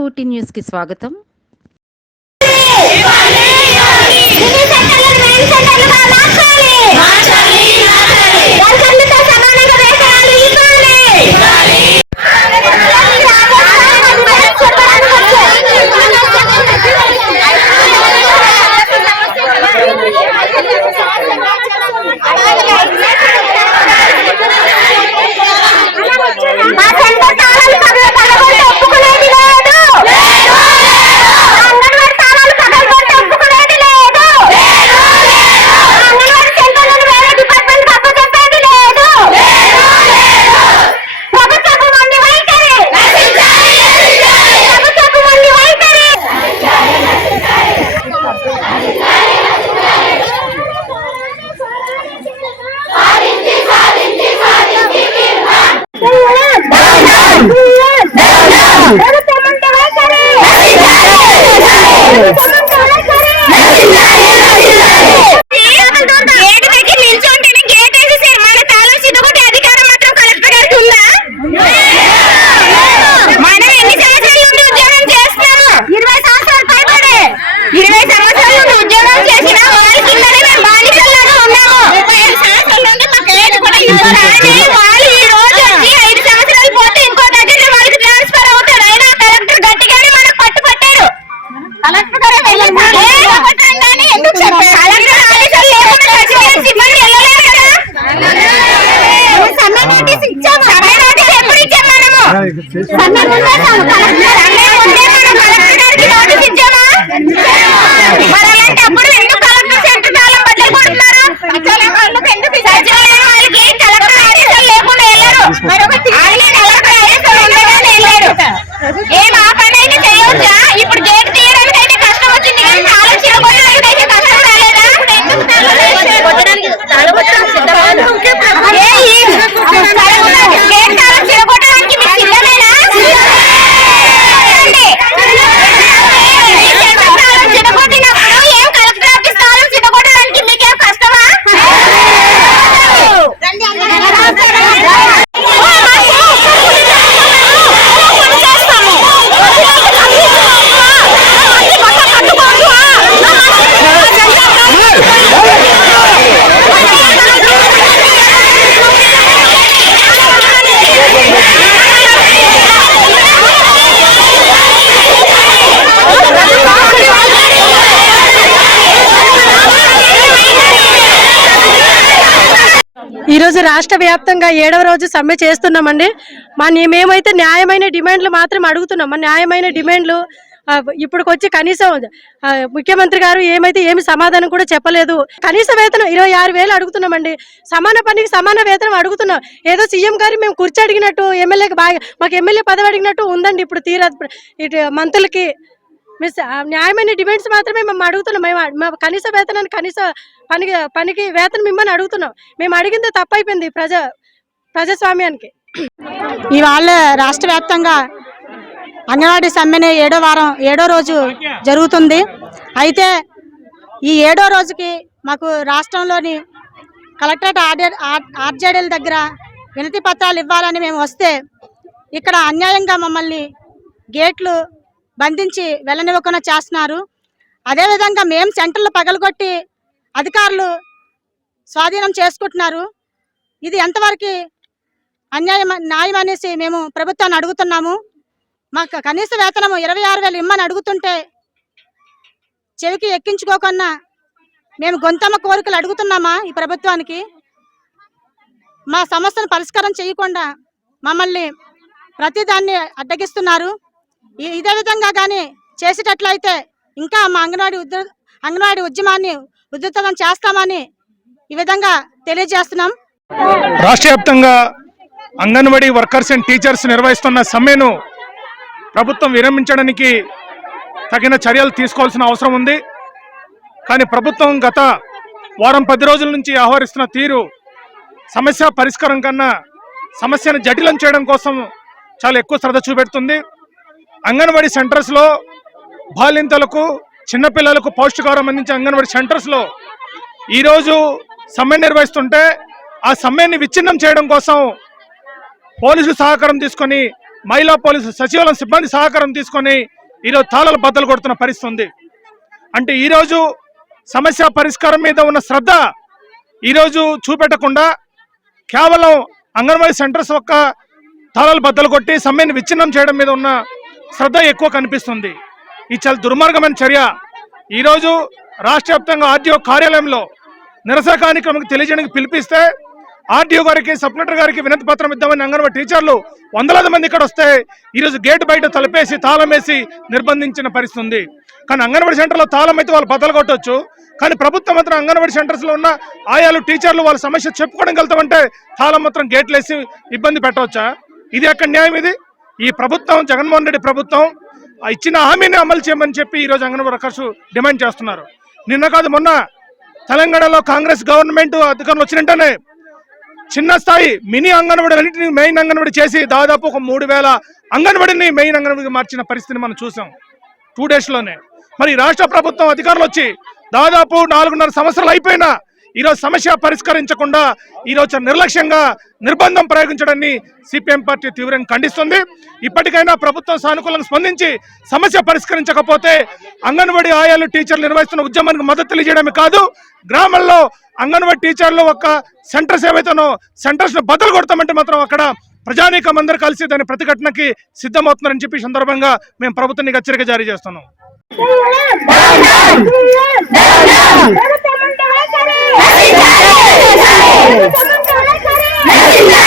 ఊటీ న్యూస్కి స్వాగతం సెంటర్ తాళాలు పగల- పగలగొట్టి ఒప్పుకునేది లేదు. అంగన్వాడీ తాళాలు పగలగొట్టి ఒప్పుకునేది లేదు. అంగన్వాడీ సెంటర్లను వేరే డిపార్ట్మెంట్కి అప్పచెప్పేది లేదు. ప్రభుత్వపు మొండి వైఖరి. ప్రభుత్వపు మొండి వైఖరి. ప్రభుత్వం మొండి వైఖరి. ప్రభుత్వం మొండి గేట్ దగ్గర నిల్చుంటేనే గేట్ వేసేసారు మన తాళం చిన్నకొట్టే అధికారం మాత్రం కలెక్టర్ గారికి ఉందా మనం ఎన్ని సంవత్సరాల నుండి ఉద్యోగం చేస్తున్నాము ఇరవై సంవత్సరాలు పైబడే ఇరవై సంవత్సరాల నుండి ఉద్యోగం చేసిన వాళ్ళ కిందనే మేము బానిసల్లాగా ఉన్నాము ముప్పై ఐదు సంవత్సరాల నుండి మాకు ఏజ్ కూడా ఇవ్వరు. కానీ వాళ్ళు ఈ రోజు వచ్చి ఐదు సంవత్సరాలు పోతే ఇంకో దగ్గర వాళ్ళకి ట్రాన్స్ఫర్ అవుతారు అయినా కలెక్టర్ గట్టిగానే మనకు పట్టు పట్టారు కలెక్టర్ గారే వెళ్ళాలి. ఏ పట్టండి ఎందుకు చెప్పారు? కలెక్టర్ ఆదేశాలు లేకుండా సచివాలయం సిబ్బంది వెళ్ళలేరు కదా? మనం సమ్మె నోటీస్ ఇచ్చాము. సమ్మె నోటీస్ ఎప్పుడు ఇచ్చాం మరొక సమ్మె ముందే సమ్మె కలెక్టర్ సమ్మె ముందే మనం కలెక్టర్ గారికి నోటీస్ ఇచ్చామా? మరి అలాంటప్పుడు ఎందుకు కలెక్టర్ సెంటర్ తాళం బద్దలు కొడుతున్నారు? సచివాలయం వాళ్ళకి ఎందుకు ఇచ్చారు? సచివాలయం వాళ్ళకి కలెక్టర్ ఆదేశాలు లేకుండా వెళ్ళారు. ఆయన కలెక్టర్ ఆదేశాలు ఉండగానే వెళ్ళాడు. ఏం ఆ పని అయితే చేయవచ్చా? ఇప్పుడు గేట్ తీయడానికి అయితే కష్టం వచ్చింది కానీ తాళం చిరగొట్టడానికి అయితే కష్టం రాలేదా? ఇప్పుడు ఎందుకు తాళం వేశారు? ఏ ఈ తాళం గేట్ తాళం చిరగొట్టడానికి మీరు సిద్ధమేనా? ఏంటి? ఈ సెంటర్ తాళం చిరగొట్టినప్పుడు ఏం కలెక్టర్ ఆఫీస్ తాళం చిరగొట్టడానికి మీకేం కష్టమా? ఈరోజు రాష్ట్ర వ్యాప్తంగా ఏడవ రోజు సమ్మె చేస్తున్నామండి. మా మేమైతే న్యాయమైన డిమాండ్లు మాత్రం అడుగుతున్నాం. మా న్యాయమైన డిమాండ్లు ఇప్పుడుకొచ్చి కనీసం ముఖ్యమంత్రి గారు ఏమైతే ఏమి సమాధానం కూడా చెప్పలేదు. కనీస వేతనం ఇరవై ఆరు వేలు అడుగుతున్నామండి. సమాన పనికి సమాన వేతనం అడుగుతున్నాం. ఏదో సీఎం గారు మేము కుర్చీ అడిగినట్టు ఎమ్మెల్యేకి బాగా మాకు ఎమ్మెల్యే పదవి అడిగినట్టు ఉందండి ఇప్పుడు తీరా ఇటు మంత్రులకి. మిస్ ఆ న్యాయమైన డిమాండ్స్ మాత్రమే మేము అడుగుతున్నాం. మేము మా కనీస వేతనాన్ని కనీస పనికి పనికి వేతనం మిమ్మల్ని అడుగుతున్నాం. మేము అడిగింది తప్పైపోయింది ప్రజా ప్రజాస్వామ్యానికి. ఇవాళ రాష్ట్ర వ్యాప్తంగా అంగన్వాడీ సమ్మెని ఏడో వారం ఏడో రోజు జరుగుతుంది. అయితే ఈ ఏడో రోజుకి మాకు రాష్ట్రంలోని కలెక్టరేట్ ఆర్డర్ ఆర్జేడీల దగ్గర వినతి పత్రాలు ఇవ్వాలని మేము వస్తే ఇక్కడ అన్యాయంగా మమ్మల్ని గేట్లు బంధించి వెళ్ళనివ్వకుండా చేస్తున్నారు. అదేవిధంగా మేము సెంటర్లు పగలగొట్టి అధికారులు స్వాధీనం చేసుకుంటున్నారు. ఇది ఎంతవరకు అన్యాయం న్యాయం అనేసి మేము ప్రభుత్వాన్ని అడుగుతున్నాము. మాకు కనీస వేతనము ఇరవై ఆరు వేలు ఇమ్మని అడుగుతుంటే చెవికి ఎక్కించుకోకుండా మేము గొంతమ్మ కోరికలు అడుగుతున్నామా ఈ ప్రభుత్వానికి? మా సమస్యను పరిష్కారం చేయకుండా మమ్మల్ని ప్రతిదాన్ని అడ్డగిస్తున్నారు. ఇదే విధంగా కానీ చేసేటట్లయితే ఇంకా మా అంగన్వాడీ ఉద్ర అంగన్వాడీ ఉద్యమాన్ని ఉధృతం చేస్తామని ఈ విధంగా తెలియజేస్తున్నాం. రాష్ట్ర వ్యాప్తంగా అంగన్వాడీ వర్కర్స్ అండ్ టీచర్స్ నిర్వహిస్తున్న సమ్మెను ప్రభుత్వం విరమించడానికి తగిన చర్యలు తీసుకోవాల్సిన అవసరం ఉంది. కానీ ప్రభుత్వం గత వారం పది రోజుల నుంచి ఆహ్వానిస్తున్న తీరు సమస్య పరిష్కారం కన్నా సమస్యను జటిలం చేయడం కోసం చాలా ఎక్కువ శ్రద్ధ చూపెడుతుంది. అంగన్వాడీ సెంటర్స్లో బాలింతలకు చిన్నపిల్లలకు పౌష్టికాహారం అందించే అంగన్వాడీ సెంటర్స్లో ఈరోజు సమ్మె నిర్వహిస్తుంటే ఆ సమ్మెని విచ్ఛిన్నం చేయడం కోసం పోలీసులు సహకారం తీసుకొని మహిళా పోలీసు సచివాలయం సిబ్బంది సహకారం తీసుకొని ఈరోజు తాళాలు బద్దలు కొడుతున్న పరిస్థితి ఉంది. అంటే ఈరోజు సమస్య పరిష్కారం మీద ఉన్న శ్రద్ధ ఈరోజు చూపెట్టకుండా కేవలం అంగన్వాడీ సెంటర్స్ యొక్క తాళాలు బద్దలు కొట్టి సమ్మెని విచ్ఛిన్నం చేయడం మీద ఉన్న శ్రద్ధ ఎక్కువ కనిపిస్తుంది. ఇది చాలా దుర్మార్గమైన చర్య ఈరోజు రాష్ట్ర వ్యాప్తంగా ఆర్డీఓ కార్యాలయంలో నిరసన కార్యక్రమం తెలియజేయడానికి పిలిపిస్తే ఆర్డీఓ గారికి సప్లెటర్ గారికి వినతి పత్రం ఇద్దామని అంగన్వాడీ టీచర్లు వందలాది మంది ఇక్కడ వస్తే ఈరోజు గేట్ బయట తలపేసి తాళం వేసి నిర్బంధించిన పరిస్థితి ఉంది కానీ అంగన్వాడీ సెంటర్లో తాళం అయితే వాళ్ళు బద్దలు కొట్టవచ్చు కానీ ప్రభుత్వం మాత్రం అంగన్వాడీ సెంటర్స్లో ఉన్న ఆయాలు టీచర్లు వాళ్ళ సమస్య చెప్పుకోవడం వెళ్తామంటే తాళం మాత్రం గేట్లు వేసి ఇబ్బంది పెట్టవచ్చా? ఇది ఎక్కడ న్యాయం ఇది? ఈ ప్రభుత్వం జగన్మోహన్ రెడ్డి ప్రభుత్వం ఆ ఇచ్చిన హామీని అమలు చేయమని చెప్పి ఈరోజు అంగన్వాడీ వర్కర్స్ డిమాండ్ చేస్తున్నారు. నిన్న కాదు మొన్న తెలంగాణలో కాంగ్రెస్ గవర్నమెంట్ అధికారంలో వెంటనే చిన్న స్థాయి మినీ అంగన్వాడీ మెయిన్ అంగన్వాడీ చేసి దాదాపు ఒక మూడు వేల అంగన్వాడీని మెయిన్ అంగన్వాడీకి మార్చిన పరిస్థితిని మనం చూసాం టూ డేస్లోనే మరి రాష్ట్ర ప్రభుత్వం అధికారులు వచ్చి దాదాపు నాలుగున్నర సంవత్సరాలు అయిపోయినా ఈరోజు సమస్య పరిష్కరించకుండా ఈరోజు నిర్లక్ష్యంగా నిర్బంధం ప్రయోగించడాన్ని సిపిఎం పార్టీ తీవ్రంగా ఖండిస్తుంది ఇప్పటికైనా ప్రభుత్వం సానుకూలంగా స్పందించి సమస్య పరిష్కరించకపోతే అంగన్వాడీ ఆయాలు టీచర్లు నిర్వహిస్తున్న ఉద్యమానికి మద్దతు తెలియజేయడమే కాదు గ్రామాల్లో అంగన్వాడీ టీచర్లు ఒక సెంటర్స్ ఏవైతేనో సెంటర్స్ను బదులు కొడతామంటే మాత్రం అక్కడ ప్రజానీకం అందరూ కలిసి దాని ప్రతిఘటనకి సిద్ధమవుతున్నారని చెప్పి సందర్భంగా మేము ప్రభుత్వానికి హెచ్చరిక జారీ చేస్తున్నాం 你们怎么这样子？